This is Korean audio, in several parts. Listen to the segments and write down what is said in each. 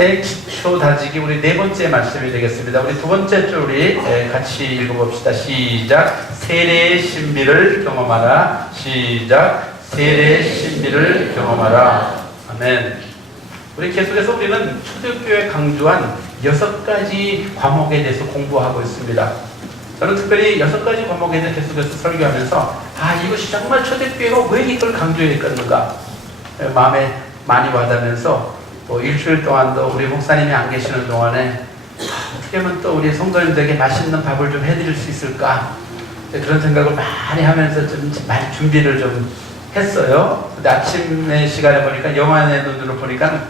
기초 다지기 우리 네 번째 말씀이 되겠습니다. 우리 두 번째 줄 우리 같이 읽어봅시다. 시작. 세례의 신비를 경험하라. 시작. 세례의 신비를 경험하라. 아멘. 우리 계속해서 우리는 초대교회 강조한 6가지 과목에 대해서 공부하고 있습니다. 저는 특별히 6가지 과목에 대해서 계속해서 설교하면서 이것이 정말 초대교회가 왜 이걸 강조했겠는가 마음에 많이 와닿으면서 일주일 동안도 우리 목사님이 안 계시는 동안에 어떻게 하면 또 우리 성도님들에게 맛있는 밥을 좀 해드릴 수 있을까 그런 생각을 많이 하면서 좀 많이 준비를 좀 했어요. 근데 아침에 시간에 보니까 영화의 눈으로 보니까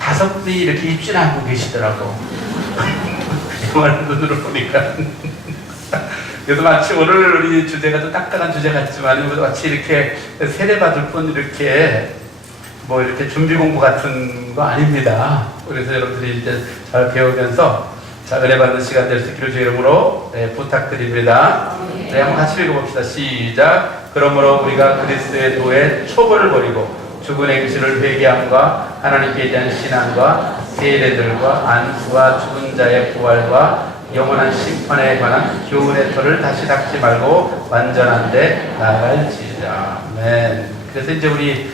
5분이 이렇게 입진하고 계시더라고. 영화의 눈으로 보니까. 그래서 마치 오늘 우리 주제가 좀 딱딱한 주제 같지만 마치 이렇게 세례받을 뿐 이렇게 이렇게 준비 공부 같은 거 아닙니다. 그래서 여러분들이 이제 잘 배우면서 은혜 받는 시간 될 수 있기를 주의 이름으로 부탁드립니다. 네, 한번 같이 읽어봅시다. 시작. 그러므로 우리가 그리스도의 도에 초벌을 버리고 죽은 행실을 회개함과 하나님께 대한 신앙과 세례들과 안수와 죽은 자의 부활과 영원한 심판에 관한 교훈의 터를 다시 닦지 말고 완전한 데 나아갈지어다. 아멘. 그래서 이제 우리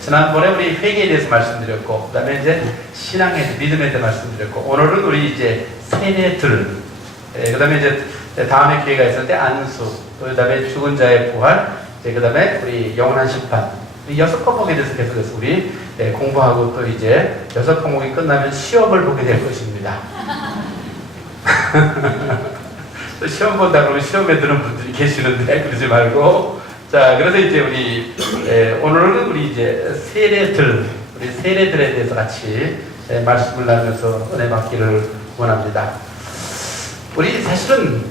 지난번에 우리 회개에 대해서 말씀드렸고, 그 다음에 이제 신앙에 대해서 믿음에 대해서 말씀드렸고, 오늘은 우리 이제 세례들, 그 다음에 이제 다음에 기회가 있었는데 안수, 그 다음에 죽은 자의 부활, 그 다음에 우리 영원한 심판, 이 6과목에 대해서 계속해서 우리 공부하고 또 이제 6과목이 끝나면 시험을 보게 될 것입니다. 시험 본다 그러면 시험에 드는 분들이 계시는데 그러지 말고 자 그래서 이제 우리 오늘은 우리 이제 우리 세례들에 대해서 같이 말씀을 나누면서 은혜 받기를 원합니다. 우리 사실은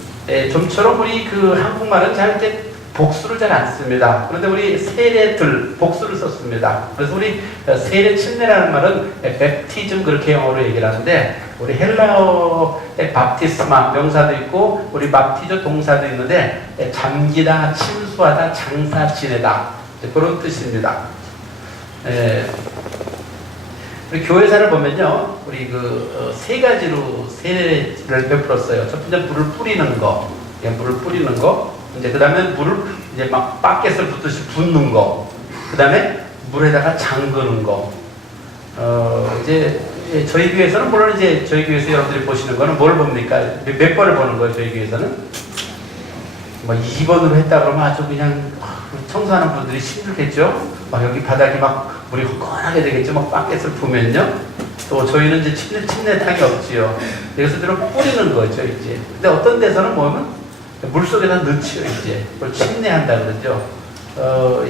좀처럼 우리 그 한국말은 잘 이렇게 복수를 잘 안 씁니다. 그런데 우리 세례들 복수를 썼습니다. 그래서 우리 세례 침례라는 말은 뵙티즘 그렇게 영어로 얘기를 하는데 우리 헬라어의 밥티스마 명사도 있고 우리 밥티조 동사도 있는데 잠기다, 침수하다, 장사 지내다 그런 뜻입니다. 우리 교회사를 보면요, 우리 그 3가지로 세례를 베풀었어요. 첫 번째 물을 뿌리는 거, 물을 뿌리는 거. 이제 그 다음에 물을 이제 막 바켓을 붓듯이 붓는 거. 그 다음에 물에다가 잠그는 거. 이제 저희 교회에서는 물론 이제 저희 교회에서 여러분들이 보시는 거는 뭘 봅니까? 몇 번을 보는 거예요, 저희 교회에서는? 2번으로 했다 그러면 아주 그냥 청소하는 분들이 힘들겠죠? 여기 바닥이 막 물이 헛건하게 되겠죠? 막 바켓을 부면요? 또 저희는 이제 침례탕이 없지요. 그래서 주로 뿌리는 거죠, 이제. 근데 어떤 데서는 보면 물속에다 넣지요, 이제. 그걸 침례한다 그러죠.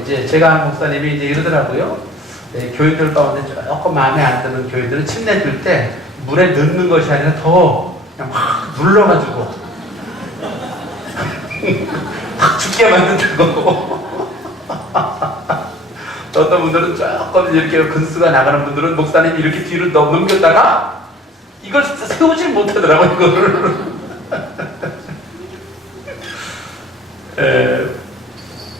이제 제가 목사님이 이제 이러더라고요. 교인들 가운데 조금 마음에 안 드는 교인들은 침례 줄 때 물에 넣는 것이 아니라 더 그냥 확 눌러가지고 확 죽게 만든다고. 어떤 분들은 조금 이렇게 근수가 나가는 분들은 목사님이 이렇게 뒤로 넘겼다가 이걸 세우질 못하더라고요, 이거를.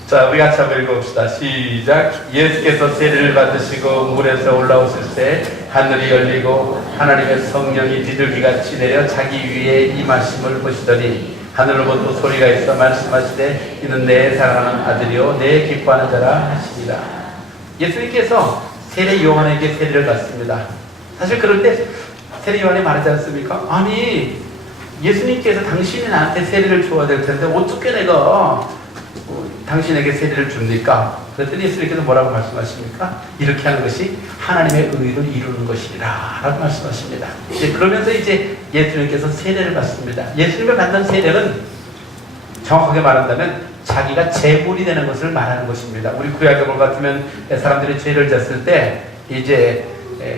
자, 우리 같이 한번 읽어봅시다. 시작. 예수께서 세례를 받으시고 물에서 올라오실 때 하늘이 열리고 하나님의 성령이 비둘기같이 내려 자기 위에 임하심을 보시더니 하늘로부터 소리가 있어 말씀하시되 이는 내 사랑하는 아들이요 내 기뻐하는 자라 하시니라. 예수님께서 세례 요한에게 세례를 받습니다. 사실 그럴 때 세례 요한이 말하지 않습니까? 아니 예수님께서 당신이 나한테 세례를 줘야 될 텐데 어떻게 내가 당신에게 세례를 줍니까? 그랬더니 예수님께서 뭐라고 말씀하십니까? 이렇게 하는 것이 하나님의 의를 이루는 것이라 라고 말씀하십니다. 그러면서 이제 예수님께서 세례를 받습니다. 예수님을 받는 세례는 정확하게 말한다면 자기가 제물이 되는 것을 말하는 것입니다. 우리 구약의 같으면 사람들이 죄를 졌을 때 이제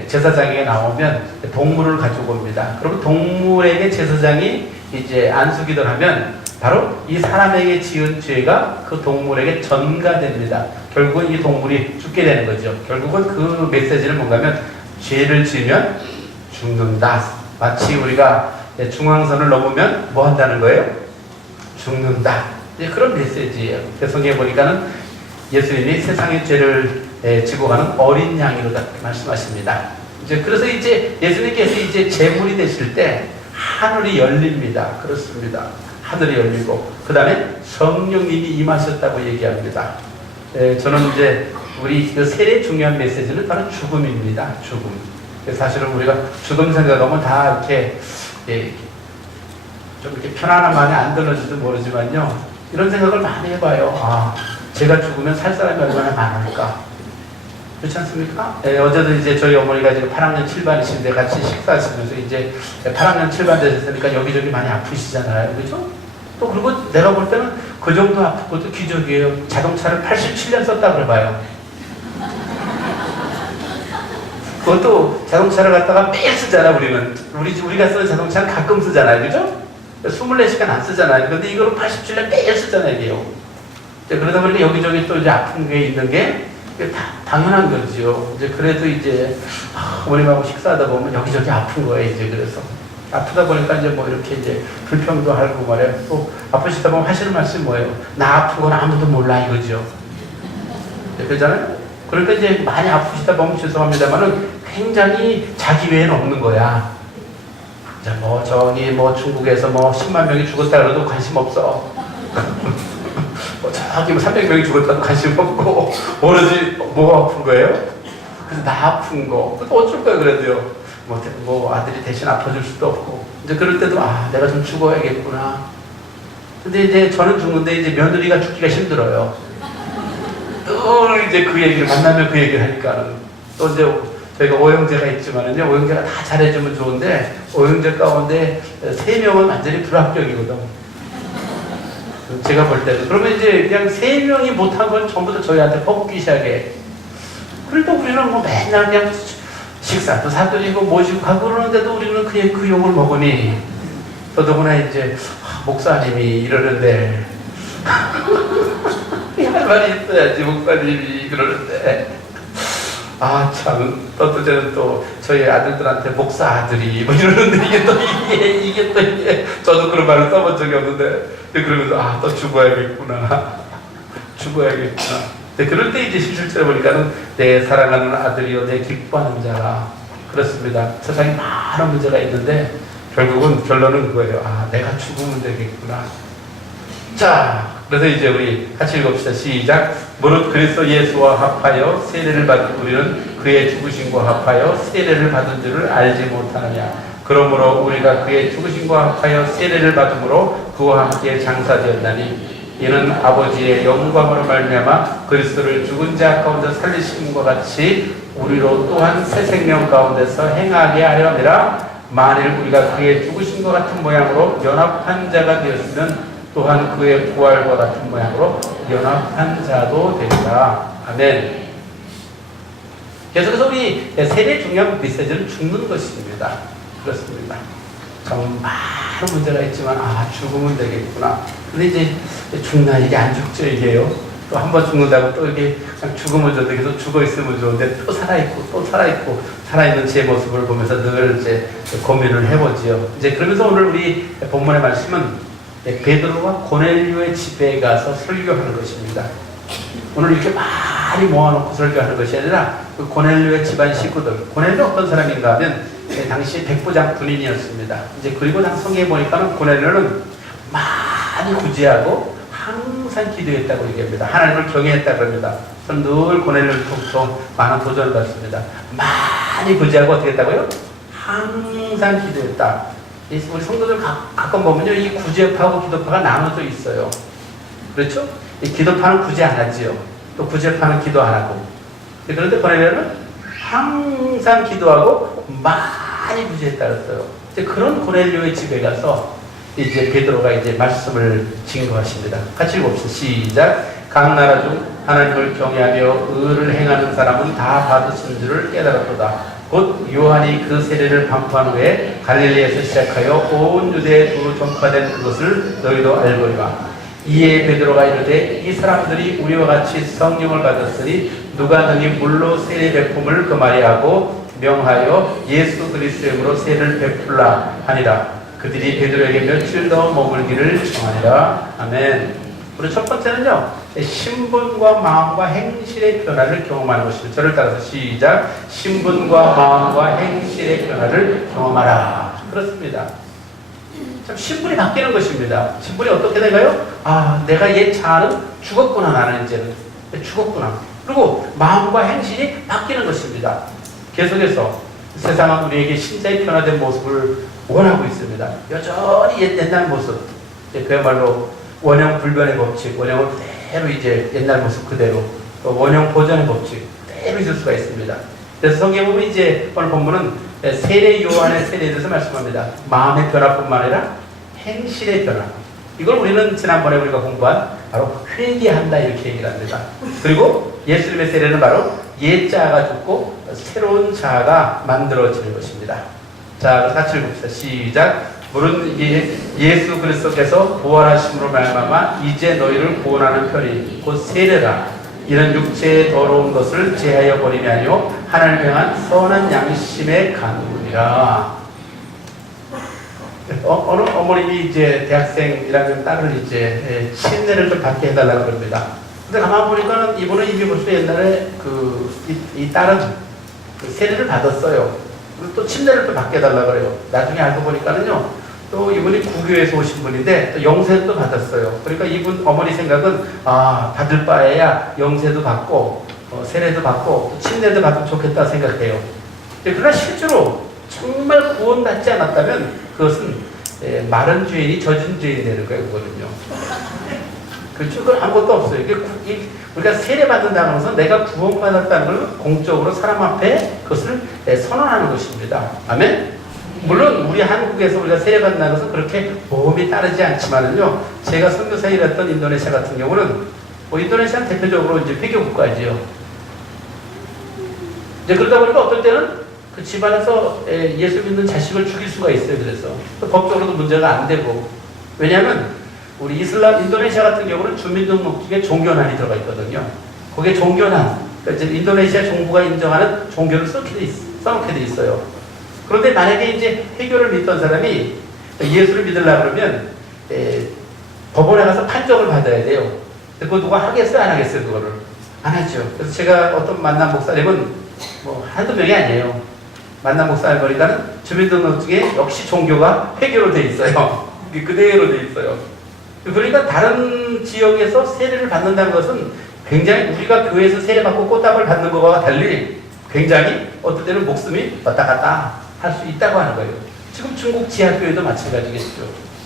제사장에게 나오면 동물을 가지고 옵니다. 그러면 동물에게 제사장이 이제 안수기도를 하면 바로 이 사람에게 지은 죄가 그 동물에게 전가됩니다. 결국은 이 동물이 죽게 되는 거죠. 결국은 그 메시지는 뭔가 하면 죄를 지으면 죽는다. 마치 우리가 중앙선을 넘으면 뭐 한다는 거예요? 죽는다. 그런 메시지예요. 성경에 보니까는 예수님이 세상의 죄를 지고 가는 어린 양이로다 말씀하십니다. 이제 그래서 이제 예수님께서 이제 제물이 되실 때 하늘이 열립니다. 그렇습니다. 하늘이 열리고 그 다음에 성령님이 임하셨다고 얘기합니다. 저는 이제 우리 그 세례 중요한 메시지는 바로 죽음입니다. 죽음. 사실은 우리가 죽음 생각하면 다 이렇게 좀 이렇게 편안한 마음이 안 들는지도 모르지만요. 이런 생각을 많이 해봐요. 아, 제가 죽으면 살 사람이 얼마나 많을까? 그렇지 않습니까? 어제도 이제 저희 어머니가 지금 8학년 7반이신데 같이 식사하시면서 이제 8학년 7반 되셨으니까 여기저기 많이 아프시잖아요. 그죠? 또 그리고 내가 볼 때는 그 정도 아픈 것도 기적이에요. 자동차를 87년 썼다 그래봐요. 그것도 자동차를 갖다가 매일 쓰잖아, 우리는. 우리가 쓰는 자동차는 가끔 쓰잖아요. 그죠? 24시간 안 쓰잖아요. 근데 이거는 87년 매일 쓰잖아요, 이게요. 그러다 보니까 여기저기 또 이제 아픈 게 있는 게 다 당연한 거지요. 이제 그래도 이제 어머님하고 식사하다 보면 여기저기 아픈 거예요, 이제 그래서. 아프다 보니까 이제 뭐 이렇게 이제 불평도 하고 말이에요. 또 아프시다 보면 하시는 말씀이 뭐예요? 나 아픈 건 아무도 몰라 이거죠. 그러잖아요? 그러니까 이제 많이 아프시다 보면 죄송합니다만은 굉장히 자기 외에는 없는 거야. 자, 뭐 저기 뭐 중국에서 뭐 10만 명이 죽었다 그래도 관심 없어. 뭐 저기 뭐 300명이 죽었다도 관심 없고 오로지 뭐가 아픈 거예요? 그래서 나 아픈 거. 어쩔 거야 그래도요. 뭐 아들이 대신 아파줄 수도 없고 이제 그럴 때도 내가 좀 죽어야겠구나. 근데 이제 저는 죽는데 이제 며느리가 죽기가 힘들어요. 또 이제 그 얘기를 만나면 그 얘기를 하니까는 또 이제 저희가 오형제가 있지만은요, 오형제가 다 잘해주면 좋은데 오형제 가운데 3명은 완전히 불합격이거든. 제가 볼 때는. 그러면 이제 그냥 3명이 못한 건 전부 다 저희한테 퍼붓기 시작해. 그러니까 우리는 뭐 맨날 그냥 식사도 사드리고 모시고 가고 그러는데도 우리는 그 욕을 먹으니 더더구나 이제 목사님이 이러는데 할 말이 있어야지. 목사님이 그러는데 참 또 저는 또 저희 아들들한테 목사 아들이 뭐 이러는데 이게 또 저도 그런 말을 써본 적이 없는데 그러면서 또 죽어야겠구나. 그럴 때 이제 실제로 보니까는 내 사랑하는 아들이요 내 기뻐하는 자라. 그렇습니다. 세상에 많은 문제가 있는데 결국은 결론은 그거예요. 내가 죽으면 되겠구나. 자, 그래서 이제 우리 같이 읽읍시다. 시작. 무릇 그리스도 예수와 합하여 세례를 받은 우리는 그의 죽으심과 합하여 세례를 받은 줄을 알지 못하느냐. 그러므로 우리가 그의 죽으심과 합하여 세례를 받음으로 그와 함께 장사되었나니 이는 아버지의 영광으로 말미암아 그리스도를 죽은 자 가운데 살리심과 같이 우리로 또한 새 생명 가운데서 행하게 하려 함이라. 만일 우리가 그의 죽으심과 같은 모양으로 연합한 자가 되었으면 또한 그의 부활과 같은 모양으로 연합한 자도 되리라. 아멘. 계속해서 우리 세례 중요한 메시지는 죽는 것입니다. 그렇습니다. 참 많은 문제가 있지만 죽으면 되겠구나. 근데 이제 죽나 이게 안 죽죠 이게요. 또 한 번 죽는다고 또 이렇게 그냥 죽으면 좋은데 계속 죽어 있으면 좋은데 또 살아있고 살아있는 제 모습을 보면서 늘 이제 고민을 해보지요. 이제 그러면서 오늘 우리 본문의 말씀은 베드로가 고넬료의 집에 가서 설교하는 것입니다. 오늘 이렇게 많이 모아놓고 설교하는 것이 아니라 그 고넬료의 집안 식구들. 고넬료 어떤 사람인가 하면 당시 백부장 군인이었습니다. 이제 그리고 난 성경에 보니까는 고넬료는 많이 구제하고 항상 기도했다고 얘기합니다. 하나님을 경외했다고 합니다. 늘 고넬료를 통해서 많은 도전을 받습니다. 많이 구제하고 어떻게 했다고요? 항상 기도했다. 우리 성도들 가끔 보면요, 이 구제파하고 기도파가 나눠져 있어요. 그렇죠? 이 기도파는 구제 안 하지요. 또 구제파는 기도 안 하고. 그런데 고넬료는 항상 기도하고 많이 구제했다 그랬어요. 이제 그런 고넬료의 집에 가서 이제 베드로가 이제 말씀을 증거하십니다. 같이 읽읍시다. 시작. 각 나라 중 하나님을 경외하며 의를 행하는 사람은 다 받으신 줄을 깨달았도다. 곧 요한이 그 세례를 반포한 후에 갈릴리에서 시작하여 온 유대에 두루 전파된 그것을 너희도 알거니와. 이에 베드로가 이르되 이 사람들이 우리와 같이 성령을 받았으니 누가 능히 물로 세례 베품을 그말이 하고 명하여 예수 그리스도의 이름으로 세례를 베풀라 하니라. 그들이 베드로에게 며칠 더 머물기를 청하니라. 아멘. 우리 첫 번째는요, 신분과 마음과 행실의 변화를 경험하는 것입니다. 저를 따라서 시작. 신분과 마음과 행실의 변화를 경험하라. 그렇습니다. 참 신분이 바뀌는 것입니다. 신분이 어떻게 될까요? 아, 내가 옛 자아는 죽었구나. 나는 이제는 죽었구나. 그리고 마음과 행실이 바뀌는 것입니다. 계속해서 세상은 우리에게 신자의 변화된 모습을 원하고 있습니다. 여전히 옛날 모습, 그야말로 원형 불변의 법칙, 원형을 그대로 이제 옛날 모습 그대로, 또 원형 보존의 법칙 그대로 있을 수가 있습니다. 그래서 성경에 보면 이제 오늘 본문은 세례 요한의 세례에 대해서 말씀합니다. 마음의 변화뿐만 아니라 행실의 변화. 이걸 우리는 지난번에 우리가 공부한 바로 회개한다 이렇게 얘기를 합니다. 그리고 예수님의 세례는 바로 옛 자아가 죽고 새로운 자아가 만들어지는 것입니다. 자, 같이 읽읍시다. 시작. 물은 예수 그리스도께서 부활하심으로 말미암아 이제 너희를 구원하는 편이 곧 세례라. 이는 육체의 더러운 것을 제하여 버림이 아니요 하나님을 향한 선한 양심의 간구니라. 어느 어머님이 이제 대학생 1학년 딸을 이제 침례를 좀 받게 해달라고 그럽니다. 근데 가만 보니까는 이분은 이미 벌써 옛날에 이 딸은 세례를 받았어요. 그리고 또 침례를 또 받게 해달라고 그래요. 나중에 알고 보니까는요, 또 이분이 구교에서 오신 분인데 또 영세도 받았어요. 그러니까 이분 어머니 생각은 아, 받을 바에야 영세도 받고 세례도 받고 침례도 받으면 좋겠다 생각해요. 그러나 실제로 정말 구원받지 않았다면 그것은 마른 죄인이 젖은 죄인이 되는 거예요. 그거는요. 그렇죠? 그건 아무것도 없어요. 우리가 세례받는다는 것은 내가 구원받았다는 걸 공적으로 사람 앞에 그것을 선언하는 것입니다. 아멘? 물론 우리 한국에서 우리가 세례받는다는 것은 그렇게 보험이 따르지 않지만은요, 제가 선교사에 일했던 인도네시아 같은 경우는 인도네시아는 대표적으로 이제 회교 국가지요. 이제 그러다 보니까 어떨 때는 그 집안에서 예수 믿는 자식을 죽일 수가 있어요. 그래서 법적으로도 문제가 안 되고, 왜냐하면 우리 인도네시아 같은 경우는 주민등록증에 종교난이 들어가 있거든요. 거기에 종교난, 그러니까 인도네시아 정부가 인정하는 종교를 써놓게 돼 있어요. 그런데 만약에 이제 회교를 믿던 사람이 예수를 믿으려고 그러면 법원에 가서 판정을 받아야 돼요. 그거 누가 하겠어요? 안 하겠어요? 그거를? 안 하죠. 그래서 제가 어떤 만난 목사님은 뭐 한두 명이 아니에요. 만난 목사님 보니까는 주민등록증에 역시 종교가 회교로 돼 있어요. 그대로 돼 있어요. 그러니까 다른 지역에서 세례를 받는다는 것은 굉장히 우리가 교회에서 세례받고 꽃다발 받는 것과 달리 굉장히 어떨 때는 목숨이 왔다 갔다 할 수 있다고 하는 거예요. 지금 중국 지하교회도 마찬가지겠죠.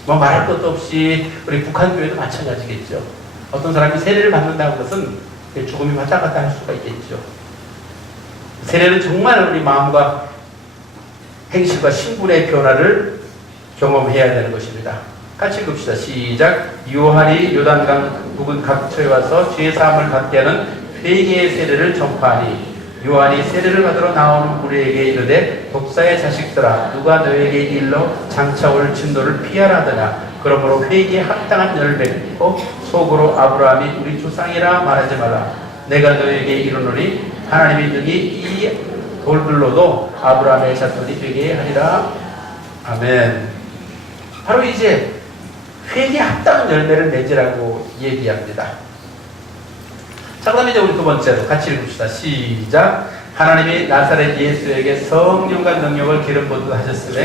뭐 말할 것도 없이 우리 북한 교회도 마찬가지겠죠. 어떤 사람이 세례를 받는다는 것은 죽음이 왔다 갔다 할 수가 있겠죠. 세례는 정말 우리 마음과 행실과 신분의 변화를 경험해야 되는 것입니다. 같이 읽읍시다. 시작. 요한이 요단강 북은 각처에 와서 죄사함을 받게 하는 회개의 세례를 전파하니 요한이 세례를 받으러 나오는 무리에게 이르되 독사의 자식들아 누가 너에게 일러 장차 올 진노를 피하라 하더냐. 그러므로 회개에 합당한 열매를 맺고 속으로 아브라함이 우리 조상이라 말하지 말라. 내가 너에게 이르노니 하나님이 능히 이 돌들로도 아브라함의 자손이 되게 하리라. 아멘. 바로 이제 회개에 합당한 열매를 맺으라고 얘기합니다. 자, 그 다음에 이제 우리 두 번째로 같이 읽읍시다. 시작. 하나님이 나사렛 예수에게 성령과 능력을 기름 부어 하셨으며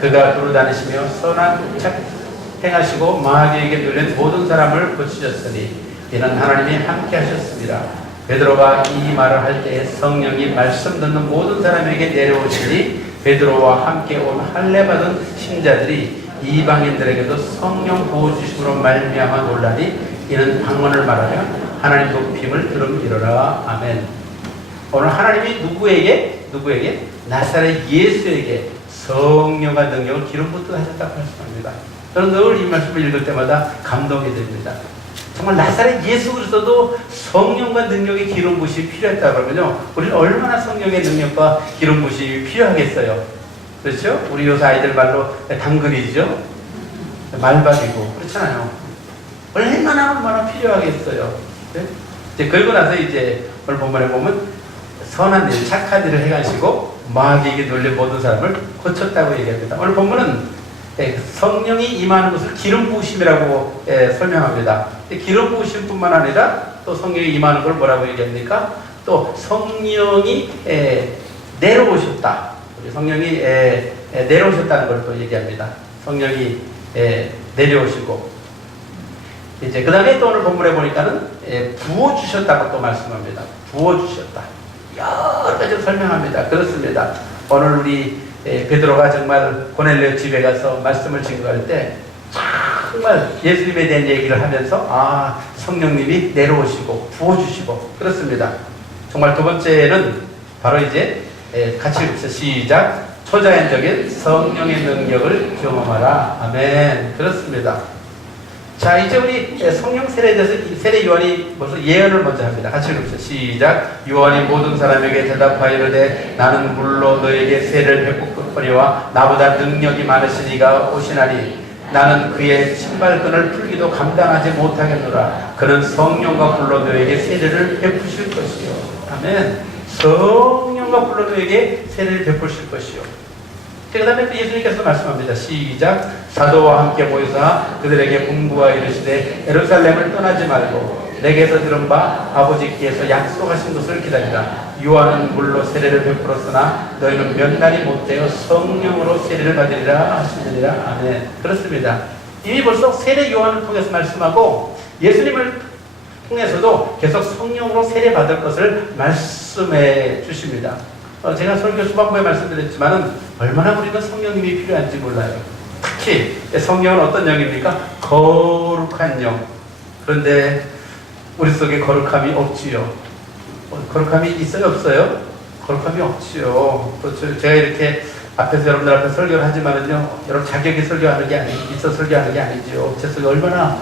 그가 두루 다니시며 선한 착 행하시고 마귀에게 눌린 모든 사람을 고치셨으니 이는 하나님이 함께 하셨습니다. 베드로가 이 말을 할 때에 성령이 말씀 듣는 모든 사람에게 내려오시니 베드로와 함께 온 할례 받은 신자들이 이방인들에게도 성령 부어주심으로 말미암아 놀라니 이는 방언을 말하며 하나님 높임을 들음이로라. 아멘. 오늘 하나님이 누구에게 나사렛 예수에게 성령과 능력을 기름 붓듯 하셨다고 말씀합니다. 저는 늘 이 말씀을 읽을 때마다 감동이 됩니다. 정말 나사렛 예수 그리스도도 성령과 능력의 기름 부심이 필요했다 그러면요, 우리는 얼마나 성령의 능력과 기름 부심이 필요하겠어요. 그렇죠? 우리 요새 아이들 말로 당근이죠. 말발이고 그렇잖아요. 얼마나 필요하겠어요. 네? 이제 그러고 나서 이제 오늘 본문에 보면 선한 일, 착한 일을 해가시고 마귀에게 놀린 모든 사람을 고쳤다고 얘기합니다. 오늘 본문은 성령이 임하는 것을 기름 부으심이라고 설명합니다. 기름 부으심뿐만 아니라 또 성령이 임하는 걸 뭐라고 얘기합니까? 또 성령이 내려오셨다. 성령이 내려오셨다는 걸 또 얘기합니다. 성령이 내려오시고 이제 그 다음에 또 오늘 본문에 보니까는 부어주셨다고 또 말씀합니다. 부어주셨다. 여러 가지로 설명합니다. 그렇습니다. 오늘 우리 베드로가 정말 고넬료 집에 가서 말씀을 증거할 때 정말 예수님에 대한 얘기를 하면서 성령님이 내려오시고 부어주시고 그렇습니다. 정말 두 번째는 바로 이제 같이 읽읍시다. 시작. 초자연적인 성령의 능력을 경험하라. 아멘. 그렇습니다. 자, 이제 우리 성령 세례에 대해서 세례 요한이 벌써 예언을 먼저 합니다. 같이 읽읍시다. 시작. 요한이 모든 사람에게 대답하여 이르되 나는 물로 너에게 세례를 베푸거니와 나보다 능력이 많으신 이가 오시나니 나는 그의 신발끈을 풀기도 감당하지 못하겠노라. 그는 성령과 불로 너에게 세례를 베푸실 것이요. 아멘. 성령과 불로 너에게 세례를 베푸실 것이요. 그 다음에 또 예수님께서 말씀합니다. 시작. 사도와 함께 모여서 그들에게 분부하여 이르시되 예루살렘을 떠나지 말고 내게서 들은 바 아버지께서 약속하신 것을 기다리라. 요한은 물로 세례를 베풀었으나 너희는 몇 날이 못되어 성령으로 세례를 받으리라 하시느니라. 아멘. 그렇습니다. 이미 벌써 세례 요한을 통해서 말씀하고 예수님을 통해서도 계속 성령으로 세례 받을 것을 말씀해 주십니다. 제가 설교 수반부에 말씀드렸지만은 얼마나 우리는 성령님이 필요한지 몰라요. 특히 성령은 어떤 영입니까? 거룩한 영. 그런데 우리 속에 거룩함이 없지요. 거룩함이 있어요, 없어요? 거룩함이 없지요. 그렇죠. 제가 이렇게 앞에서 여러분들 앞에 설교를 하지만은요, 여러분 자격이 설교하는 게 있어 설교하는 게 아니죠. 제 속에 얼마나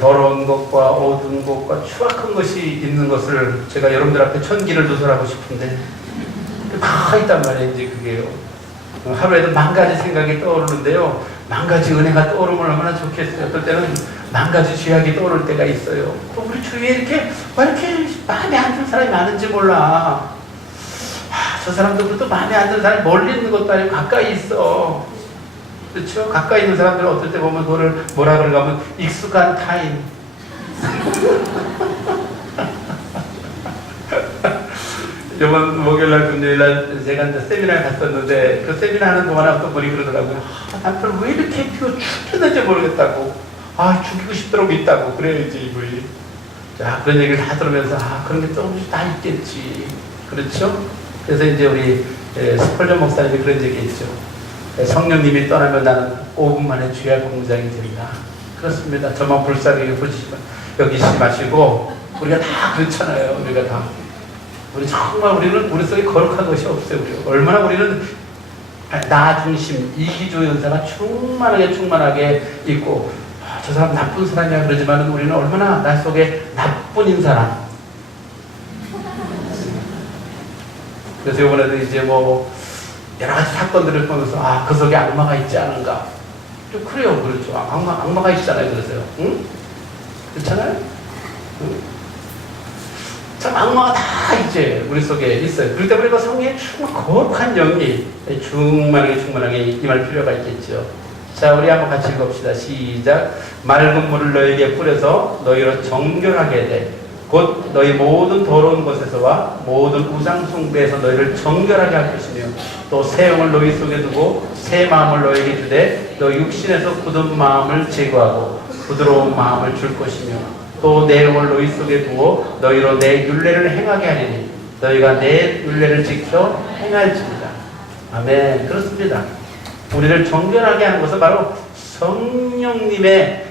더러운 것과 어두운 것과 추악한 것이 있는 것을 제가 여러분들 앞에 천기를 누설하고 싶은데 다 있단 말이에요. 이제 그게요. 하루에도 만 가지 생각이 떠오르는데요. 만 가지 은혜가 떠오르면 얼마나 좋겠어요. 어떨 때는 만 가지 죄악이 떠오를 때가 있어요. 또 우리 주위에 왜 이렇게 마음에 안 드는 사람이 많은지 몰라. 저 사람도 또 마음에 안 드는 사람이 멀리 있는 것도 아니고 가까이 있어. 그렇죠? 가까이 있는 사람들은 어떨 때 보면 그거를 뭐라 그러가 하면 익숙한 타임. 이번 목요일날, 금요일날 제가 이제 세미나에 갔었는데 그 세미나 하는 동안에 어떤 분이 그러더라고요. 남편 왜 이렇게 피가 죽겠는지 모르겠다고. 죽이고 싶도록 있다고. 그래야지 이분이. 자, 그런 얘기를 다 들으면서 그런 게 조금씩 다 있겠지. 그렇죠? 그래서 이제 우리 스펄전 목사님이 그런 얘기 했죠. 성령님이 떠나면 나는 5분 만에 죄악 공장이 된다. 그렇습니다. 저만 불쌍하게 여기지 마시고 우리가 다 그렇잖아요. 우리가 다. 우리 정말 우리는 우리 속에 거룩한 것이 없어요. 얼마나 우리는 나 중심, 이기주의 연사가 충만하게 있고 저 사람 나쁜 사람이야 그러지만 우리는 얼마나 나 속에 나쁜인 사람. 그래서 이번에도 이제 여러 가지 사건들을 보면서 그 속에 악마가 있지 않은가. 좀 그래요. 그렇죠. 악마가 있잖아요. 그러세요. 응? 그렇잖아요? 응? 참 악마가 다 이제 우리 속에 있어요. 그렇기 때문에 성령의 거룩한 영이 충만하게 임할 필요가 있겠죠. 자, 우리 한번 같이 읽읍시다. 시작. 맑은 물을 너에게 뿌려서 너희로 정결하게 돼. 곧 너희 모든 더러운 것에서와 모든 우상 숭배에서 너희를 정결하게 할 것이며 또 새 영을 너희 속에 두고 새 마음을 너에게 주되 너희 육신에서 굳은 마음을 제거하고 부드러운 마음을 줄 것이며 또 내 영을 너희 속에 두어 너희로 내 율례를 행하게 하리니 너희가 내 율례를 지켜 행할지니라. 아멘. 그렇습니다. 우리를 정결하게 하는 것은 바로 성령님의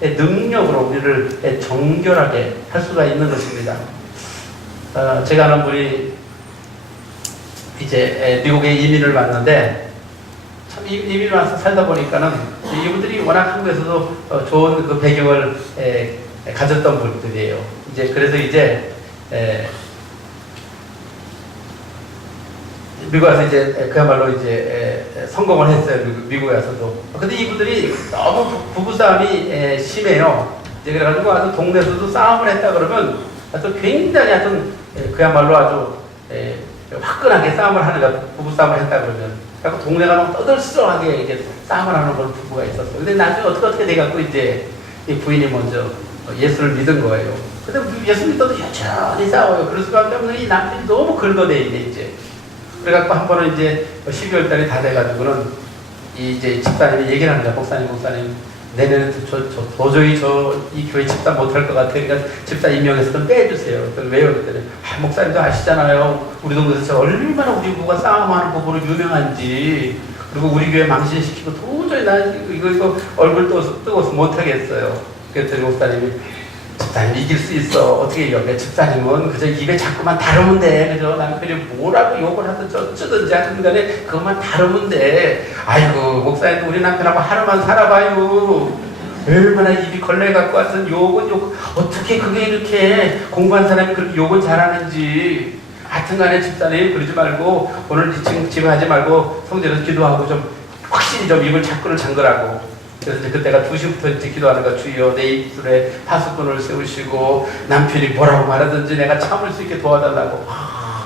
능력으로 우리를 정결하게 할 수가 있는 것입니다. 제가 아는 분이 이제 미국에 이민을 왔는데 참 이민을 와서 살다 보니까는 이분들이 워낙 한국에서도 좋은 그 배경을 가졌던 분들이에요. 이제 그래서 이제 미국 와서 이제 그야말로 이제 성공을 했어요. 미국에 와서도. 근데 이분들이 너무 부부싸움이 심해요. 이제 그래가지고 아주 동네에서도 싸움을 했다 그러면 아주 굉장히 하여튼 그야말로 아주 화끈하게 싸움을 하는 거 부부싸움을 했다 그러면 그래서 동네가 막 떠들썩하게 이게 싸움을 하는 그런 부부가 있었어요. 근데 나중에 어떻게 돼갖고 이제 이 부인이 먼저 예수를 믿은 거예요. 근데 예수 믿어도 여전히 싸워요. 그럴 수밖에 없는 이 남편이 너무 긁어대 있네, 이제. 그래갖고 한 번은 이제 12월 달이 다 돼가지고는 이제 집사님이 얘기를 하는 거야. 목사님. 내년에 도저히 이 교회 집사 못할 것 같아요. 그러니까 집사 임명해서 좀 빼주세요. 그랬더니 왜요? 그랬더니 목사님도 아시잖아요. 우리 동네에서 얼마나 우리 부부가 싸움하는 부부로 유명한지. 그리고 우리 교회 망신시키고 도저히 나 이거 얼굴 뜨거워서 못하겠어요. 그랬더니 목사님이 집사님 이길 수 있어. 어떻게 이겨? 집사님은 그저 입에 자꾸만 다루면 돼. 그죠? 남편이 뭐라고 욕을 하든 어쩌든지 하든 간에 그것만 다루면 돼. 아이고, 목사님도 우리 남편하고 하루만 살아봐요. 얼마나 입이 걸레 갖고 와서 욕은 어떻게 그게 이렇게 공부한 사람이 그렇게 욕을 잘하는지. 하여튼 간에 집사님 그러지 말고 오늘 지금 하지 말고 성전에서 기도하고 좀 확실히 좀 입을 자꾸를 잠그라고. 그래서 이제 그때가 2시부터 이제 기도하는 거 주여 내 입술에 파수꾼을 세우시고 남편이 뭐라고 말하든지 내가 참을 수 있게 도와달라고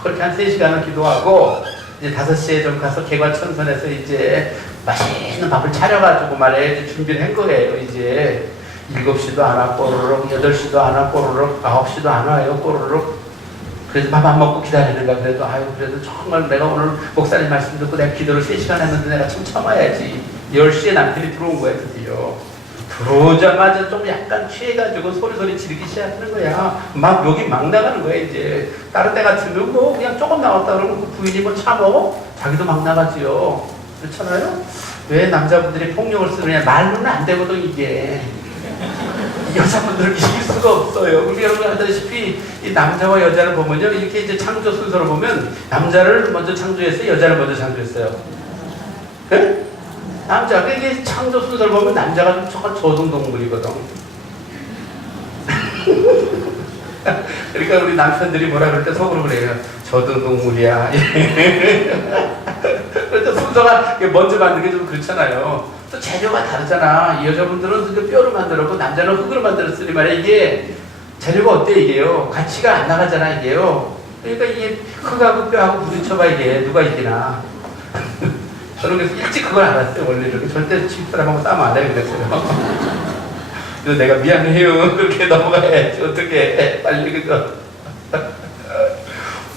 그렇게 한 3시간을 기도하고 이제 5시에 좀 가서 개관천선에서 이제 맛있는 밥을 차려가지고 말해 준비를 한 거예요. 이제 7시도 안 와 꼬르륵 8시도 안 와 꼬르륵 9시도 안 와요 꼬르륵. 그래서 밥 안 먹고 기다리는가. 그래도 그래도 정말 내가 오늘 목사님 말씀 듣고 내가 기도를 3시간 했는데 내가 좀 참아야지. 10시에 남편이 들어온 거야 드디어. 들어오자마자 좀 약간 취해가지고 소리 지르기 시작하는 거야. 막 욕이 막 나가는 거야. 이제 다른 때 같으면 뭐 그냥 조금 나왔다 그러면 그 부인이 뭐 참어? 자기도 막 나가지요. 그렇잖아요? 왜 남자분들이 폭력을 쓰느냐. 말로는 안 되거든 이게. 여자분들을 이길 수가 없어요. 우리 여러분 알다시피 이 남자와 여자를 보면요, 이렇게 이제 창조 순서를 보면 남자를 먼저 창조했어요, 여자를 먼저 창조했어요. 네? 남자가 이게 창조 순서를 보면 남자가 좀 저등동물이거든. 그러니까 우리 남편들이 뭐라 그럴 때 속으로 그래요. 저등동물이야. 그래서 순서가 먼저 만든 게 좀 그렇잖아요. 또 재료가 다르잖아. 이 여자분들은 그 뼈로 만들었고 남자는 흙으로 만들었으니 말이야. 이게 재료가 어때 이게요? 가치가 안 나가잖아 이게요. 그러니까 이게 흙하고 뼈하고 부딪혀봐 이게 누가 이기나. 저는 그래서 일찍 그걸 알았어요. 원래 이렇게 절대 집사람하고 싸움 안 해요 그랬어요. 그래서 내가 미안해요. 그렇게 넘어가야지. 어떻게 빨리 그거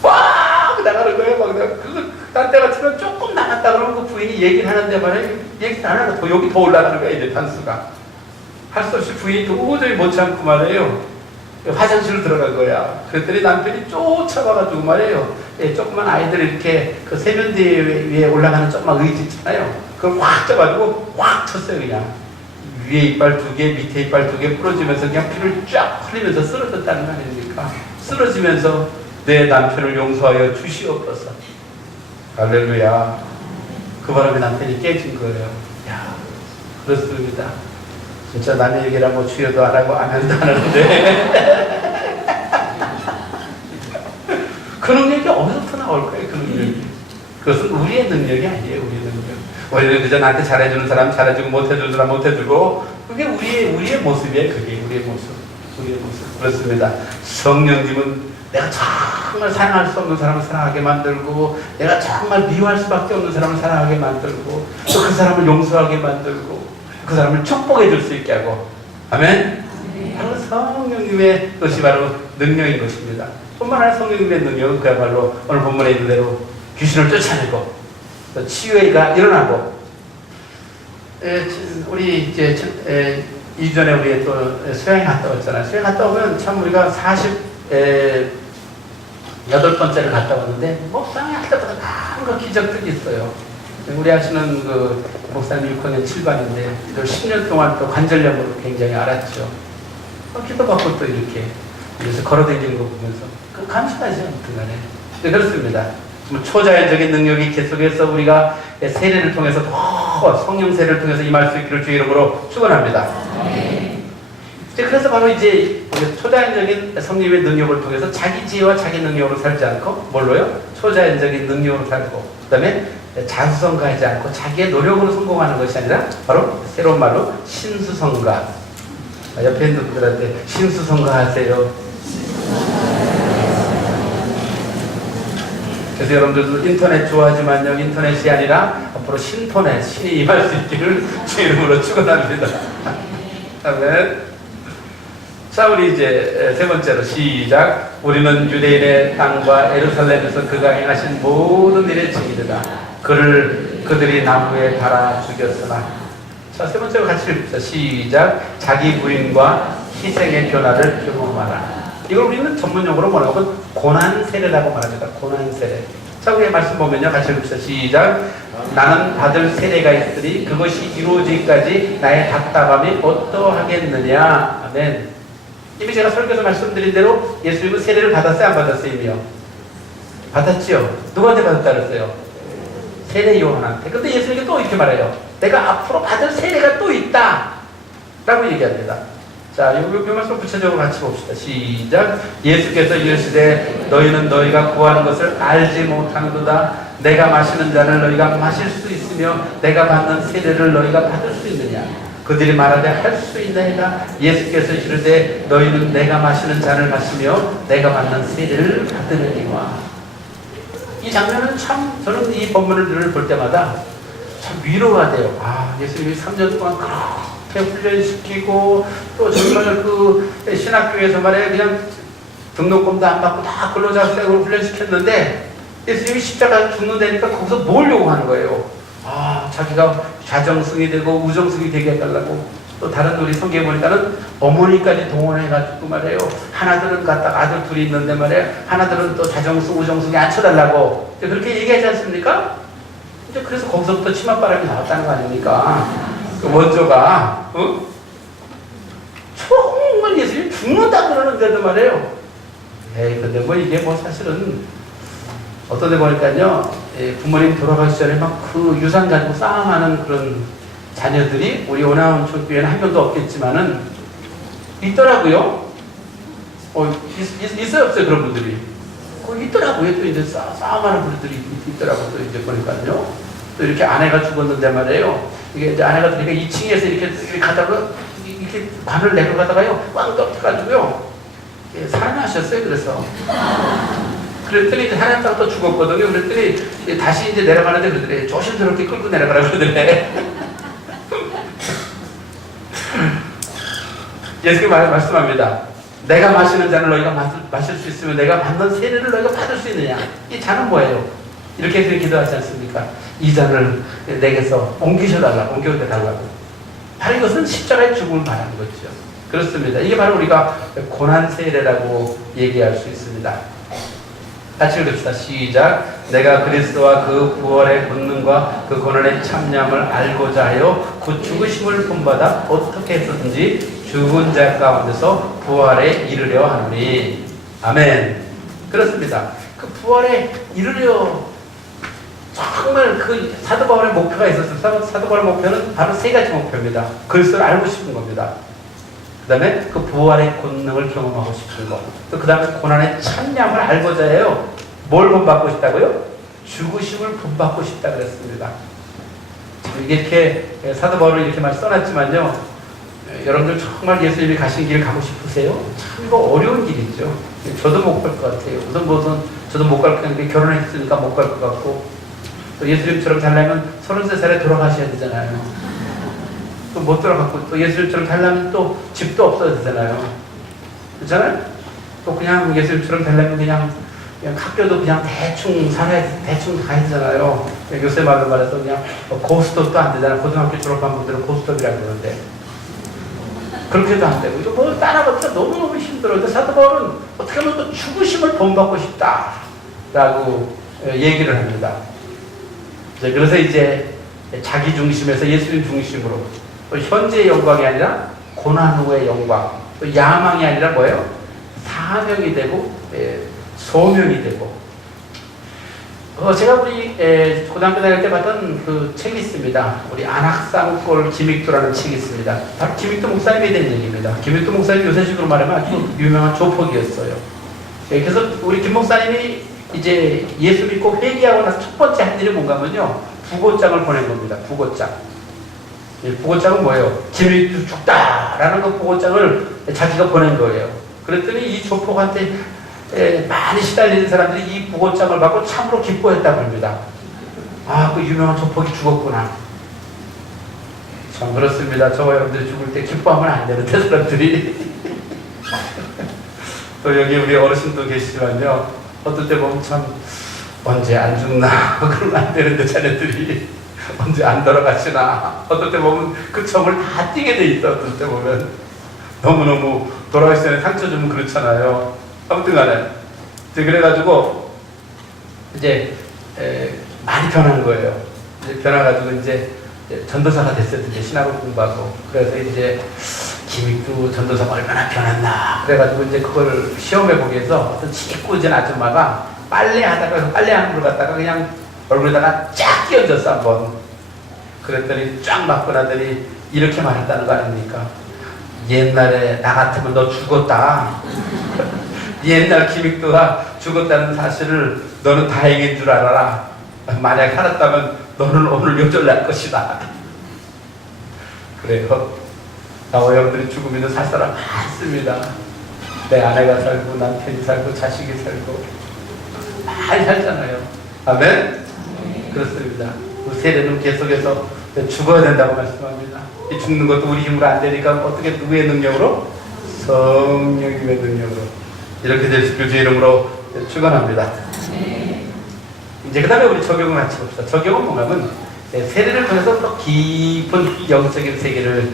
막 나가는 거예요. 막 그거 딴 때 같으면 조금 나갔다 그러면 그 부인이 얘기를 하는데 말이야. 얘기를 안 하고 여기 더 올라가는 거야 이제 단수가. 할 수 없이 부인이 도저히 못 참고 말이에요. 화장실로 들어간 거야. 그랬더니 남편이 쫓아와가지고 말이에요. 조그만 아이들 이렇게 그 세면대 위에 올라가는 조그만 의지 있잖아요. 그걸 확 잡아주고 확 쳤어요 그냥. 위에 이빨 2개, 밑에 이빨 2개 부러지면서 그냥 피를 쫙 흘리면서 쓰러졌다는 거 아닙니까? 쓰러지면서 내 남편을 용서하여 주시옵소서. 할렐루야. 그 바람에 남편이 깨진 거예요. 야, 그렇습니다. 진짜 남의 얘기를 뭐 주여도 안 하고 아멘도 안 하는데 그 능력이 어디서부터 나올 거예요? 그 능력이. 그것은 우리의 능력이 아니에요. 우리의 능력. 원래는 그저 나한테 잘해주는 사람 잘해주고 못해주는 사람 못해주고 그게 우리의 모습이에요. 그게 우리의 모습. 우리의 모습. 그렇습니다. 성령님은 내가 정말 사랑할 수 없는 사람을 사랑하게 만들고 내가 정말 미워할 수밖에 없는 사람을 사랑하게 만들고 또 그 사람을 용서하게 만들고 그 사람을 축복해 줄 수 있게 하고. 아멘? 바로 성령님의 것이 바로 능력인 것입니다. 뿐만 아니라 성령님의 능력은 그야말로 오늘 본문에 있는 대로 귀신을 쫓아내고 또 치유가 일어나고. 우리 이제 2주 전에 우리 또 수양에 갔다 왔잖아요. 수양 갔다 오면 참 우리가 48번째를 갔다 왔는데 목사님이 할 때보다 많은 기적들이 있어요. 우리 하시는 그 목사님 6학년 7반인데 10년 동안 또 관절염으로 굉장히 앓았죠. 기도받고 또 이렇게 그래서 걸어다니는 거 보면서 감사하죠. 아무튼 간에. 네, 그렇습니다. 초자연적인 능력이 계속해서 우리가 세례를 통해서 더 성령 세례를 통해서 임할 수 있기를 주의 이름으로 축원합니다. 그래서 바로 이제 초자연적인 성령의 능력을 통해서 자기 지혜와 자기 능력으로 살지 않고 뭘로요? 초자연적인 능력으로 살고 그 다음에 자수성가하지 않고 자기의 노력으로 성공하는 것이 아니라 바로 새로운 말로 신수성가. 옆에 있는 분들한테 신수성가 하세요. 그래서 여러분들도 인터넷 좋아하지만요, 인터넷이 아니라 앞으로 신터넷, 신이 임할 수 있기를 주 이름으로 축원합니다. 아멘. 자, 우리 이제 세 번째로 시작. 우리는 유대인의 땅과 예루살렘에서 그가 행하신 모든 일의 증인이다. 그들이 나무에 달아 죽였으나. 자, 세 번째로 같이 읽읍시다. 시작. 자기 부인과 희생의 변화를 경험하라. 이걸 우리는 전문용어로 뭐라고 하면 고난 세례라고 말합니다. 고난 세례. 자, 우리 말씀 보면요, 같이 읽읍시다. 시작. 나는 받을 세례가 있으니 그것이 이루어지기까지 나의 답답함이 어떠하겠느냐. 아멘. 이미 제가 설교에서 말씀드린 대로 예수님은 세례를 받았어요? 안 받았어요? 이미요? 받았지요? 누구한테 받았다 그랬어요? 세례 요한한테. 근데 예수님이 또 이렇게 말해요. 내가 앞으로 받을 세례가 또 있다 라고 얘기합니다. 자, 이 말씀 구체적으로 같이 봅시다. 시작. 예수께서 이르시되 너희는 너희가 구하는 것을 알지 못하는도다. 내가 마시는 잔을 너희가 마실 수 있으며 내가 받는 세례를 너희가 받을 수 있느냐. 그들이 말하되 할 수 있나이다. 예수께서 이르되 너희는 내가 마시는 잔을 마시며 내가 받는 세례를 받으려니와. 이 장면은 참, 저는 이 본문을 늘 볼 때마다 참 위로가 돼요. 아, 예수님이 3년 동안 그렇게 훈련시키고 또 정말 그 신학교에서 말이에요, 그냥 등록금도 안 받고 다 근로자격으로 훈련시켰는데 예수님이 십자가 죽는다니까 거기서 뭘 요구하는 거예요? 아, 자기가 좌정승이 되고 우정승이 되게 해달라고. 또 다른 우리 성경에 보니까는 어머니까지 동원해가지고 말이에요. 하나들은 갖다 아들 둘이 있는데 말이에요. 하나들은 또 좌정승 우정승에 앉혀달라고. 그렇게 얘기하지 않습니까? 이제 그래서 거기서부터 치맛바람이 나왔다는 거 아닙니까? 그 원조가, 정말 예수님이 죽는다 그러는데도 말이에요. 에이, 근데 뭐 이게 뭐 사실은 어떤 데 보니까요, 부모님 돌아가시 전에 막 그 유산 가지고 싸움하는 그런 자녀들이 우리 오나온 촌교회는 한 명도 없겠지만은 있더라고요. 있어요, 없어요, 그런 분들이? 있더라고요. 또 이제 싸움하는 분들이 있더라고요. 또 이제 보니까요. 또 이렇게 아내가 죽었는데 말이에요. 이게 이제 아내가 그러니까 2층에서 이렇게 가다가 이렇게 관을 내려가다가요, 꽝 떨어져가지고요. 사람이 하셨어요, 그래서. 그랬더니 이제 하나님 땅 또 죽었거든요. 그랬더니 다시 이제 내려가는데 그러더래. 조심스럽게 끌고 내려가라고 그러더래. 예수님이 말씀합니다. 내가 마시는 잔을 너희가 마실 수 있으면 내가 받는 세례를 너희가 받을 수 있느냐. 이 잔은 뭐예요? 이렇게 해서 기도하지 않습니까? 이 잔을 내게서 옮겨달라고. 바로 이것은 십자가의 죽음을 말하는 거죠. 그렇습니다. 이게 바로 우리가 고난 세례라고 얘기할 수 있습니다. 같이 읽읍시다. 시작. 내가 그리스도와 그 부활의 권능과 그 고난의 참념을 알고자 하여 그 죽으심을 본받아 어떻게 했었든지 죽은 자 가운데서 부활에 이르려 하노니. 아멘. 그렇습니다. 그 부활에 이르려 정말 그 사도 바울의 목표가 있었어요. 사도 바울의 목표는 바로 세 가지 목표입니다. 그리스도를 알고 싶은 겁니다. 그 다음에 그 부활의 권능을 경험하고 싶은 것. 또 그 다음에 고난의 참념을 알고자 해요. 뭘 본받고 싶다고요? 죽으심을 본받고 싶다 그랬습니다. 이렇게 사도 바울은 이렇게 말 써놨지만요. 여러분들 정말 예수님이 가신 길 가고 싶으세요? 참 이거 어려운 길이죠. 저도 못 갈 것 같아요. 저도 못 갈 것 같은데 결혼했으니까 못 갈 것 같고 또 예수님처럼 살려면 33살에 돌아가셔야 되잖아요. 또 못 돌아갔고 또 예수님처럼 살려면 또 집도 없어야 되잖아요. 그렇잖아요? 또 그냥 예수님처럼 살려면 그냥 학교도 그냥 대충 가야 되잖아요. 요새 말로 말해서 그냥 고스톱도 안 되잖아요. 고등학교 졸업한 분들은 고스톱이라고 그러는데 그렇게도 안 되고 이거 뭐 따라가기가 너무너무 힘들어요. 근데 사도 바울은 어떻게 하면 또 죽으심을 본받고 싶다라고 얘기를 합니다. 그래서 이제 자기 중심에서 예수님 중심으로 또 현재의 영광이 아니라 고난 후의 영광, 또 야망이 아니라 뭐예요? 사명이 되고 소명이 되고. 제가 우리 고등학교 다닐 때 봤던 그 책이 있습니다. 우리 안학상골 김익두라는 책이 있습니다. 바로 김익두 목사님에 대한 얘기입니다. 김익두 목사님 요새식으로 말하면 아주 유명한 조폭이었어요. 그래서 우리 김 목사님이 이제 예수 믿고 회개하고 나서 첫 번째 한 일이 뭔가 하면요, 부고장을 보낸 겁니다. 부고장. 부고장은 뭐예요? 김익두 죽다라는 그 부고장을 자기가 보낸 거예요. 그랬더니 이 조폭한테 많이 시달리는 사람들이 이 부고장을 받고 참으로 기뻐했다고 합니다. 아, 그 유명한 조폭이 죽었구나. 참 그렇습니다. 저와 여러분들이 죽을 때 기뻐하면 안 되는데 사람들이. 또 여기 우리 어르신도 계시지만요, 어떨 때 보면 참 언제 안 죽나 그러면 안 되는데 자네들이 언제 안 돌아가시나, 어떨 때 보면 그 점을 다 띄게 돼 있어. 어떨 때 보면 너무너무 돌아가시 전에 상처 주면 그렇잖아요. 아무튼 간에 이제 그래가지고 이제 많이 변한 거예요. 이제 변해가지고 이제 전도사가 됐어요. 이제 신학을 공부하고. 그래서 이제 김익두 전도사가 얼마나 변했나. 그래가지고 이제 그걸 시험해보기 위해서 어떤 치꾸진 아줌마가 빨래하다가 빨래하는 걸 갖다가 그냥 얼굴에다가 쫙 끼얹었어 한번. 그랬더니 쫙 맞고 나더니 이렇게 말했다는 거 아닙니까? 옛날에 나 같으면 너 죽었다. 옛날 김익두가 죽었다는 사실을 너는 다행인 줄 알아라. 만약 살았다면 너는 오늘 요절날 것이다. 그래요. 나와 여러분들이 죽으면 살 사람 많습니다. 내 아내가 살고 남편이 살고 자식이 살고 많이 살잖아요. 아멘? 그렇습니다. 그 세례는 계속해서 죽어야 된다고 말씀합니다. 이 죽는 것도 우리 힘으로 안 되니까 어떻게 누구의 능력으로? 성령님의 능력으로. 이렇게 될 수 있길 주의 이름으로 축원합니다. 이제 그 다음에 우리 적용을 같이 봅시다. 적용은 뭐냐면 세례를 통해서 더 깊은 영적인 세계를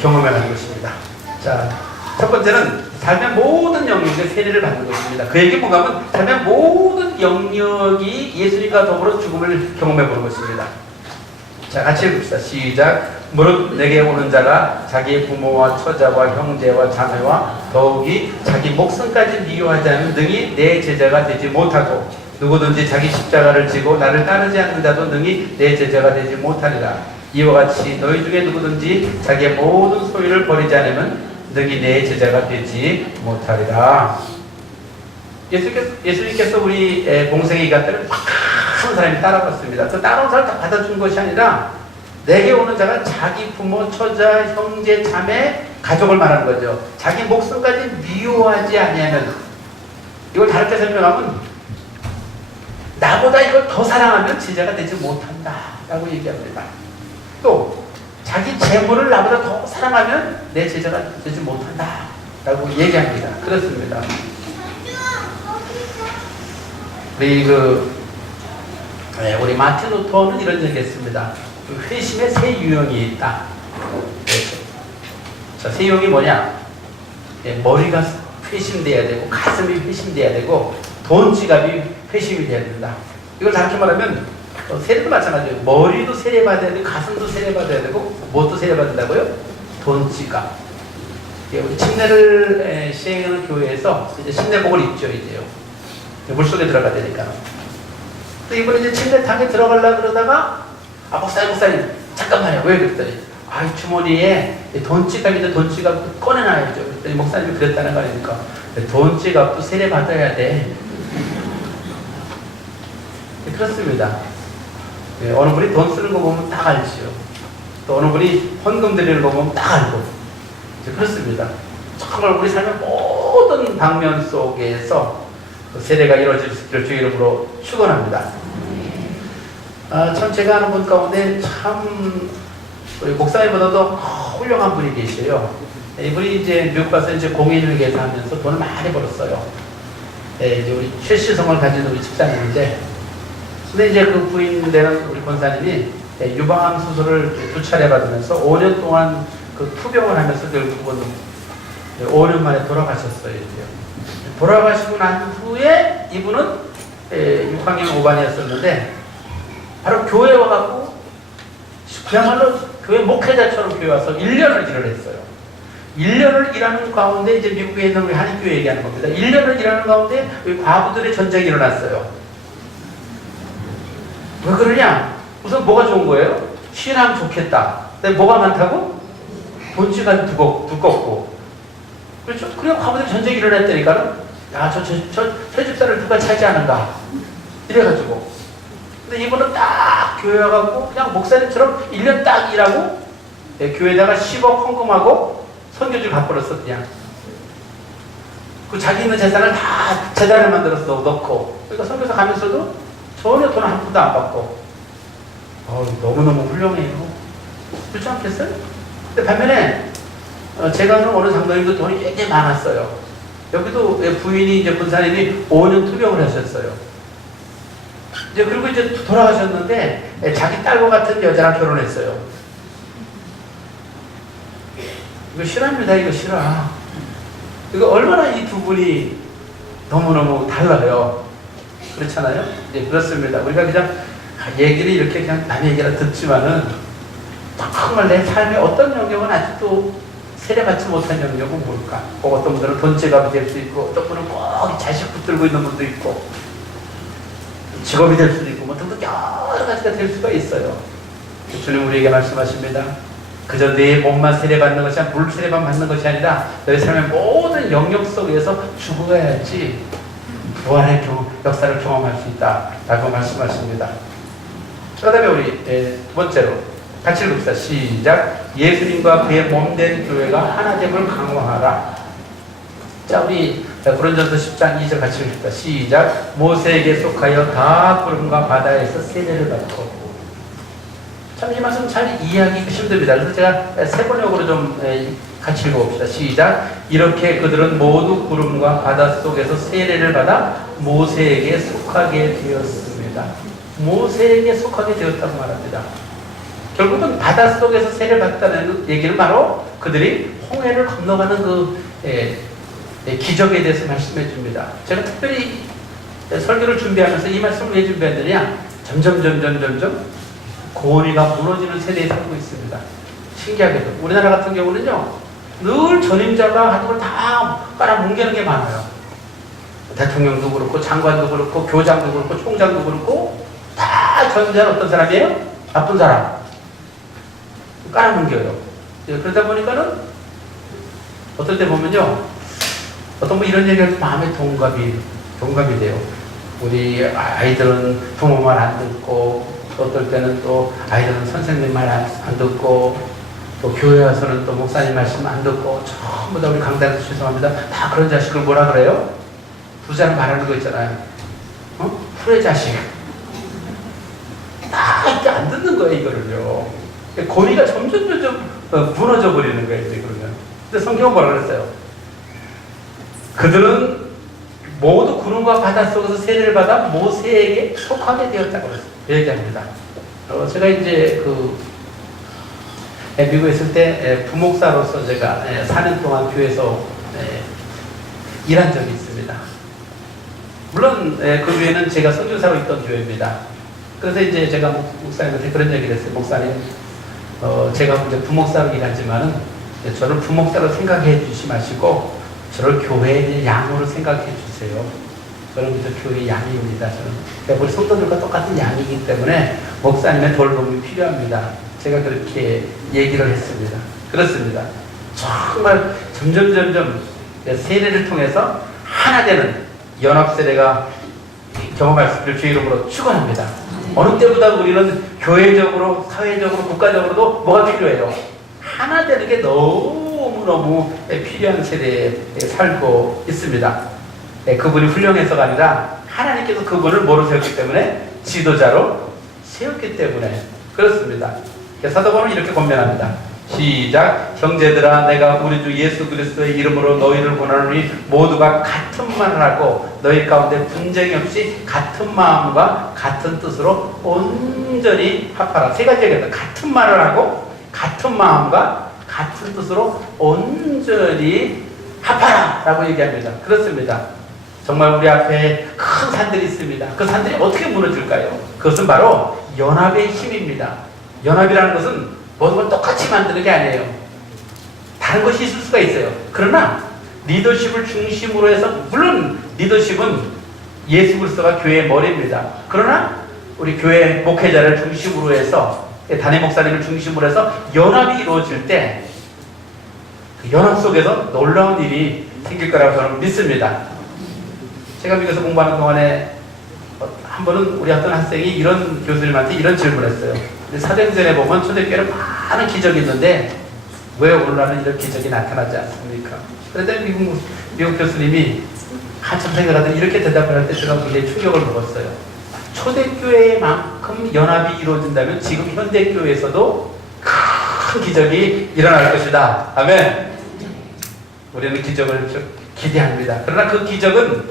경험하는 것입니다. 자, 첫 번째는 삶의 모든 영역에 세례를 받는 것입니다. 그 얘기 뭐냐면 삶의 모든 영역이 예수님과 더불어 죽음을 경험해 보는 것입니다. 자, 같이 해봅시다. 시작. 무릇 내게 오는 자가 자기의 부모와 처자와 형제와 자매와 더욱이 자기 목숨까지 미워하지 않으면 능히 내 제자가 되지 못하고, 누구든지 자기 십자가를 지고 나를 따르지 않는 자도 능히 내 제자가 되지 못하리라. 이와 같이 너희 중에 누구든지 자기의 모든 소유를 버리지 않으면 능히 내 제자가 되지 못하리라. 예수님께서 우리 공생의 기간때를 많은 사람이 따라갔습니다. 그 따라온 사람 다 받아준 것이 아니라 내게 오는 자가 자기 부모, 처자, 형제, 자매, 가족을 말하는 거죠. 자기 목숨까지 미워하지 아니하면, 이걸 다르게 설명하면 나보다 이걸 더 사랑하면 제자가 되지 못한다 라고 얘기합니다. 또 자기 재물을 나보다 더 사랑하면 내 제자가 되지 못한다 라고 얘기합니다. 그렇습니다. 우리 마틴 루터는 이런 얘기 했습니다. 회심에 세 유형이 있다. 자, 세 유형이 뭐냐? 머리가 회심돼야 되고, 가슴이 회심돼야 되고, 돈 지갑이 회심이 돼야 된다. 이걸 다르게 말하면 세례도 마찬가지예요. 머리도 세례받아야 되고, 가슴도 세례받아야 되고, 무엇도 세례받는다고요? 돈 지갑. 우리 침례를 시행하는 교회에서 이제 침례복을 입죠. 이제요. 물속에 들어가야 되니까. 또 이번에 이제 침례탕에 들어가려고 그러다가, 목사님, 잠깐만요. 왜 그랬더니, 이 주머니에 돈지갑인데 돈지갑 꺼내놔야죠. 그랬더니 목사님이 그랬다는 거 아닙니까? 돈지갑도 세례받아야 돼. 그렇습니다. 어느 분이 돈 쓰는 거 보면 딱 알지요. 또 어느 분이 헌금 드리는 거 보면 딱 알고. 그렇습니다. 정말 우리 삶의 모든 방면 속에서 세례가 이루어질 수 있기를 주의 이름으로 축원합니다. 참 제가 아는 분 가운데 참 우리 목사님보다도 훌륭한 분이 계셔요. 이분이 이제 미국 가서 이제 공인을 계산하면서 돈을 많이 벌었어요. 이제 우리 최시성을 가진 우리 집사님인데, 근데 이제 그 부인 되는 우리 권사님이 유방암 수술을 2차례 받으면서 5년 동안 그 투병을 하면서 결국은 5년 만에 돌아가셨어요. 돌아가시고 난 후에 이분은 6학년 5반이었었는데 바로 교회에 와갖고 그야말로 교회 목회자처럼 교회 와서 1년을 일을 했어요. 1년을 일하는 가운데 이제 미국에 있는 우리 한인교회 얘기하는 겁니다. 1년을 일하는 가운데 우리 과부들의 전쟁이 일어났어요. 왜 그러냐? 우선 뭐가 좋은 거예요? 신하면 좋겠다. 근데 뭐가 많다고? 돈지가 두껍고. 그렇죠? 그래서 과부들의 전쟁이 일어났다니까는, 저 집사를 누가 차지하는가? 이래가지고. 근데 이분은 딱 교회 와갖고 그냥 목사님처럼 1년 딱 일하고 교회에다가 10억 헌금하고 선교지를 갚아버렸어. 그냥 그 자기 있는 재산을 다 재단에 만들어서 넣고, 그러니까 선교사 가면서도 전혀 돈 한 푼도 안 받고, 너무너무 훌륭해요. 그렇지 않겠어요? 근데 반면에 제가 아는 어느 장로님도 돈이 굉장히 많았어요. 여기도 부인이 이제 군사님이 5년 투병을 하셨어요. 이제 그리고 이제 돌아가셨는데 자기 딸과 같은 여자랑 결혼했어요. 이거 실화입니다. 이거 실화. 이거 얼마나 이 두 분이 너무너무 달라요. 그렇잖아요? 네, 그렇습니다. 우리가 그냥 얘기를 이렇게 그냥 남 얘기를 듣지만은 정말 내 삶에 어떤 영역은 아직도 세례받지 못한 영역은 뭘까? 꼭 어떤 분들은 돈지갑이 될 수 있고, 어떤 분은 꼭 자식 붙들고 있는 분도 있고, 직업이 될 수도 있고, 뭐 등등 여러 가지가 될 수가 있어요. 주님 우리에게 말씀하십니다. 그저 내 몸만 세례받는 것이 아니라 물 세례만 받는 것이 아니라 너희 삶의 모든 영역 속에서 죽어야지 부활의 역사를 경험할 수 있다라고 말씀하십니다. 그 다음에 우리 두 번째로 같이 읽읍시다. 시작. 예수님과 그의 몸된 교회가 하나됨을 강화하라. 자, 우리 고린도전서 10장 2절 같이 읽읍시다. 시작. 모세에게 속하여 다 구름과 바다에서 세례를 받고. 참 이 말씀 잘 이해하기 힘듭니다. 그래서 제가 세 번역으로 좀 같이 읽어봅시다. 시작. 이렇게 그들은 모두 구름과 바다 속에서 세례를 받아 모세에게 속하게 되었습니다. 모세에게 속하게 되었다고 말합니다. 결국은 바다 속에서 세례를 받았다는 얘기는 바로 그들이 홍해를 건너가는 그 기적에 대해서 말씀해 줍니다. 제가 특별히 설교를 준비하면서 이 말씀을 왜 준비했느냐, 점점 고리가 무너지는 세대에 살고 있습니다. 신기하게도 우리나라 같은 경우는요, 늘 전임자가 하는 걸 다 깔아뭉개는 게 많아요. 대통령도 그렇고 장관도 그렇고 교장도 그렇고 총장도 그렇고 다 전임자는 어떤 사람이에요? 나쁜 사람. 깔아뭉개요. 그러다 보니까는 어떨 때 보면요, 어떤 분 이런 얘기할 때 마음에 동감이 돼요. 우리 아이들은 부모 말 안 듣고, 어떨 때는 또 아이들은 선생님 말 안 듣고, 또 교회 와서는 또 목사님 말씀 안 듣고, 전부 다 우리 강단에서 죄송합니다. 다 그런 자식을 뭐라 그래요? 두 사람 말하는 거 있잖아요. 풀의 자식. 다 이렇게 안 듣는 거예요, 이거를요. 고리가 점점 무너져 버리는 거예요, 이제 그러면. 근데 성경은 뭐라 그랬어요? 그들은 모두 구름과 바다 속에서 세례를 받아 모세에게 속하게 되었다고 얘기합니다. 제가 이제 미국에 있을 때 부목사로서 제가 4년 동안 교회에서 일한 적이 있습니다. 물론 그 교회는 제가 선교사로 있던 교회입니다. 그래서 이제 제가 목사님한테 그런 얘기를 했어요. 목사님, 제가 이제 부목사로 일하지만은 저를 부목사로 생각해 주시 마시고 저를 교회의 양으로 생각해 주세요. 저는 이제 교회의 양입니다. 저는 우리 성도들과 똑같은 양이기 때문에 목사님의 돌봄이 필요합니다. 제가 그렇게 얘기를 했습니다. 그렇습니다. 정말 점점 세례를 통해서 하나 되는 연합 세례가 경험할 수 있기를 주의 이름으로 축원합니다. 어느 때보다 우리는 교회적으로, 사회적으로, 국가적으로도 뭐가 필요해요? 하나 되는 게 너무너무 필요한 세대에 살고 있습니다. 그분이 훌륭해서가 아니라 하나님께서 그분을 뭐로 세웠기 때문에? 지도자로 세웠기 때문에 그렇습니다. 사도 바울은 이렇게 권면합니다. 시작. 형제들아, 내가 우리 주 예수 그리스도의 이름으로 너희를 권하노니 모두가 같은 말을 하고 너희 가운데 분쟁이 없이 같은 마음과 같은 뜻으로 온전히 합하라. 세 가지 얘기합니다. 같은 말을 하고 같은 마음과 같은 뜻으로 온전히 합하라 라고 얘기합니다. 그렇습니다. 정말 우리 앞에 큰 산들이 있습니다. 그 산들이 어떻게 무너질까요? 그것은 바로 연합의 힘입니다. 연합이라는 것은 모든 걸 똑같이 만드는 게 아니에요. 다른 것이 있을 수가 있어요. 그러나 리더십을 중심으로 해서, 물론 리더십은 예수 그리스도가 교회의 머리입니다. 그러나 우리 교회 목회자를 중심으로 해서, 단임 목사님을 중심으로 해서 연합이 이루어질 때 그 연합 속에서 놀라운 일이 생길 거라고 저는 믿습니다. 제가 미국에서 공부하는 동안에 한 번은 우리 어떤 학생이 이런 교수님한테 이런 질문을 했어요. 사도행전에 보면 초대교회는 많은 기적이 있는데 왜 오늘날은 이런 기적이 나타나지 않습니까? 그런데 미국 교수님이 한참 생각하더니 이렇게 대답을 할 때 제가 굉장히 충격을 먹었어요. 초대교회만큼 연합이 이루어진다면 지금 현대교회에서도 큰 기적이 일어날 것이다. 아멘. 우리는 기적을 기대합니다. 그러나 그 기적은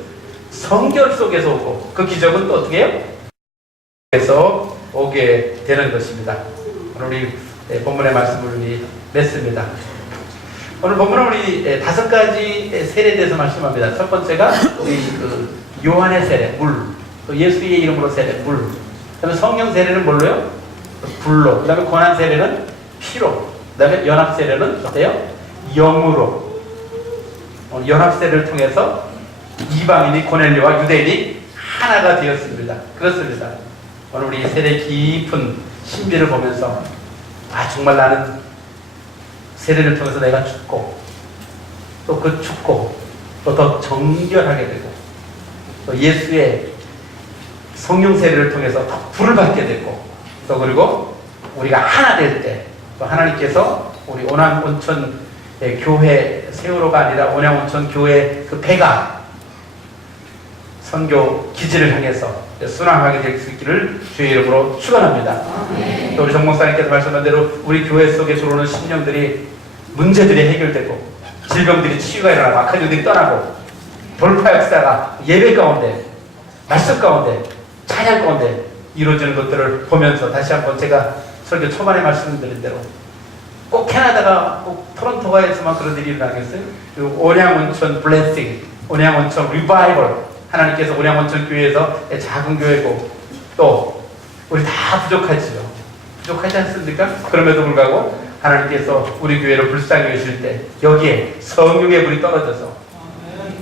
성결 속에서 오고 그 기적은 또 어떻게 해요? 에서 오게 되는 것입니다. 오늘 우리 본문의 말씀을 우리 맺습니다. 오늘 본문은 우리 5가지 세례에 대해서 말씀합니다. 첫 번째가 우리 그 요한의 세례, 물. 예수의 이름으로 세례, 물. 그 다음에 성령 세례는 뭘로요? 불로. 그 다음에 고난 세례는 피로. 그 다음에 연합 세례는 어때요? 영으로. 연합 세례를 통해서 이방인이 고넬료와 유대인이 하나가 되었습니다. 그렇습니다. 오늘 우리 세례 깊은 신비를 보면서 정말 나는 세례를 통해서 내가 죽고 또 그 죽고 또 더 정결하게 되고 또 예수의 성령 세례를 통해서 더 불을 받게 되고 또 그리고 우리가 하나 될 때 또 하나님께서 우리 온양온천 교회 세월호가 아니라 온양온천 교회 그 배가 선교 기지를 향해서 순항하게 될 수 있기를 주의 이름으로 축원합니다. 또 우리 정 목사님께서 말씀한 대로 우리 교회 속에 들어오는 심령들이 문제들이 해결되고 질병들이 치유가 일어나고 악한 영들이 떠나고 돌파 역사가 예배 가운데 말씀 가운데 찬양 가운데 이루어지는 것들을 보면서 다시 한번 제가 설교 초반에 말씀드린 대로 꼭 캐나다가 꼭 토론토가에서만 그런 일이 일어나겠어요? 온양온천 블레싱, 온양온천 리바이벌, 하나님께서 온양온천 교회에서 작은 교회고 또 우리 다 부족하지요. 부족하지 않습니까? 그럼에도 불구하고 하나님께서 우리 교회를 불쌍히 여실 때 여기에 성령의 불이 떨어져서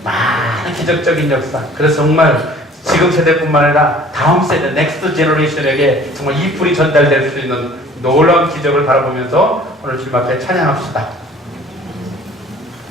많은 기적적인 역사, 그래서 정말 지금 세대뿐만 아니라 다음 세대, 넥스트 제너레이션에게 정말 이 불이 전달될 수 있는 놀라운 기적을 바라보면서 오늘 주님 앞에 찬양합시다.